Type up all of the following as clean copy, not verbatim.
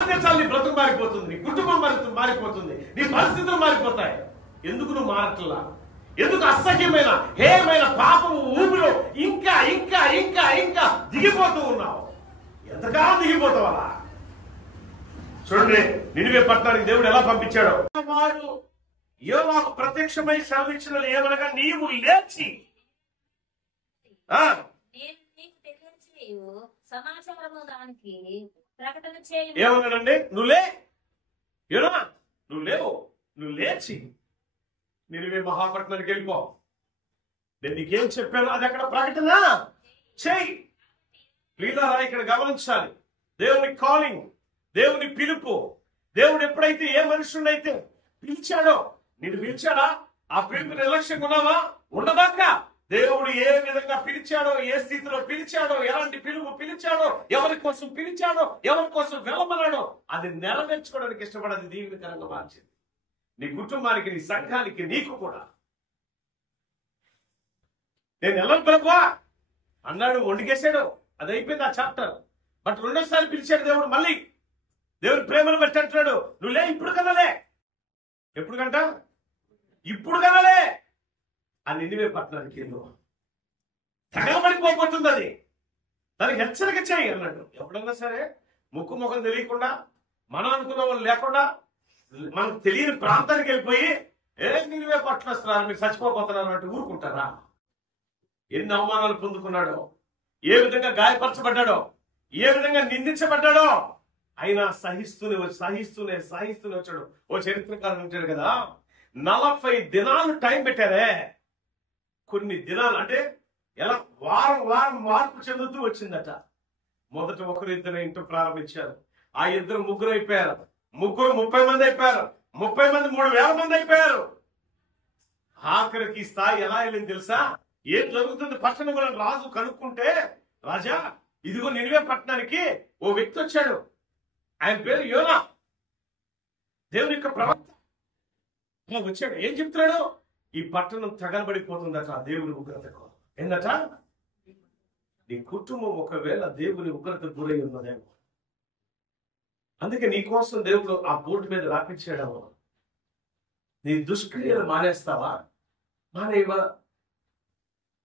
నీ బ్రతుకు మారిపోతుంది, నీ కుటుంబం మారిపోతుంది, నీ పరిస్థితులు మారిపోతాయి. ఎందుకు నువ్వు మారట్లా? ఎందుకు అసహ్యమైన హేయమైన పాపము ఊపిలో ఇంకా ఇంకా ఇంకా ఇంకా దిగిపోతూ ఉన్నావు? ఎంతకాలం దిగిపోతావు అలా? చూడండి, నినివే పట్టణానికి దేవుడు ఎలా పంపించాడో. వాడు యోవాకు ప్రత్యక్షమై సెలవిచ్చినది ఏమనగా, నీవు లేచి ఏమన్నాడండి? నువ్వు లేవు, నువ్వు లేచి నినివే మహాపట్నానికి వెళ్ళిపో. నేను నీకేం చెప్పాను అది అక్కడ ప్రకటన చేయి. ప్లీలారా, ఇక్కడ గమనించాలి. దేవుని కాలింగ్, దేవుని పిలుపు. దేవుడు ఎప్పుడైతే ఏ మనుషుడైతే పిలిచాడో, నేను పిలిచాడా? ఆ పిలుపు నిర్లక్ష్యంగా ఉన్నావా? ఉండదాకా దేవుడు ఏ విధంగా పిలిచాడో, ఏ స్థితిలో పిలిచాడో, ఎలాంటి పిలుపు పిలిచాడో, ఎవరి కోసం పిలిచాడో, ఎవరి కోసం వెళ్ళమన్నాడో అది నెరవేర్చుకోవడానికి ఇష్టపడది దీవెనకరంగా మార్చింది. నీ కుటుంబానికి, నీ సంఘానికి, నీకు కూడా. నేను వెళ్ళను ప్రభువా అన్నాడు, వండికేశాడు, అది అయిపోయింది ఆ చాప్టర్. బట్ రెండోసారి పిలిచాడు దేవుడు. మళ్ళీ దేవుడు ప్రేమను బట్టి అంటున్నాడు, నువ్వు లే, ఇప్పుడు కదలే. ఎప్పుడు కంట? ఇప్పుడు కదలే. ఆ నినివే పట్టణానికి వెళ్ళు, తగలబడిపోతుంది అది, దానికి హెచ్చరిక చేయి అన్నాడు. ఎవడన్నా సరే ముక్కు ముఖం తెలియకుండా, మనం అనుకున్న వాళ్ళు లేకుండా, మనకు తెలియని ప్రాంతానికి వెళ్ళిపోయి నినివే పట్టణస్తున్నారు, మీరు చచ్చిపోతున్నారు అన్నట్టు ఊరుకుంటారా? ఎన్ని అవమానాలు పొందుకున్నాడో, ఏ విధంగా గాయపరచబడ్డాడో, ఏ విధంగా నిందించబడ్డాడో, అయినా సహిస్తూనే వచ్చాడు. ఓ చరిత్రకారుడు ఉంటాడు కదా, 40 దినాలు టైం పెట్టారే. కొన్ని దినాలు అంటే ఎలా వారం వారం మార్పు చెందుతూ వచ్చిందట. మొదట ఒకరు ఇద్దరు ఇంటూ ప్రారంభించారు, ఆ ఇద్దరు ముగ్గురు అయిపోయారు, ముగ్గురు 30 మంది అయిపోయారు, 30 మంది 3000 మంది అయిపోయారు. ఆఖరికి స్థాయి ఎలా వెళ్ళింది తెలుసా? ఏం జరుగుతుంది పట్టణంలో రాజు కనుక్కుంటే, రాజా ఇదిగో నినివే పట్టణానికి ఓ వ్యక్తి వచ్చాడు, ఆయన పేరు యోనా, దేవుని యొక్క ప్రవక్త వచ్చాడు. ఏం చెప్తున్నాడు? ఈ పట్టణం తగలబడిపోతుందట దేవుని ఉగ్రతకు. ఏందట? నీ కుటుంబం ఒకవేళ దేవుని ఉగ్రతకు గురై ఉన్నదేమో, అందుకే నీ కోసం దేవుడు ఆ బోర్డు మీద రాపించాడేమో. నీ దుష్క్రియలు మానేస్తావా? మానేవా?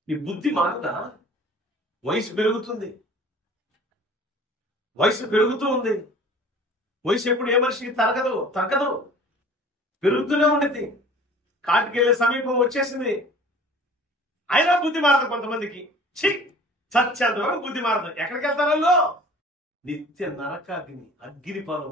నీ బుద్ధి మారదా? వయసు పెరుగుతుంది, వయసు పెరుగుతూ ఉంది. వయసు ఎప్పుడు ఏ మనిషికి తగ్గదు, పెరుగుతూనే ఉండేది. కాటికెళ్లే సమీపం వచ్చేసింది, అయినా బుద్ధి మారదు. కొంతమందికి చచ్చేంత వరకు బుద్ధి మారదు. ఎక్కడికి వెళ్తారో నిత్య నరకాగ్ని, అగ్నిపాలు.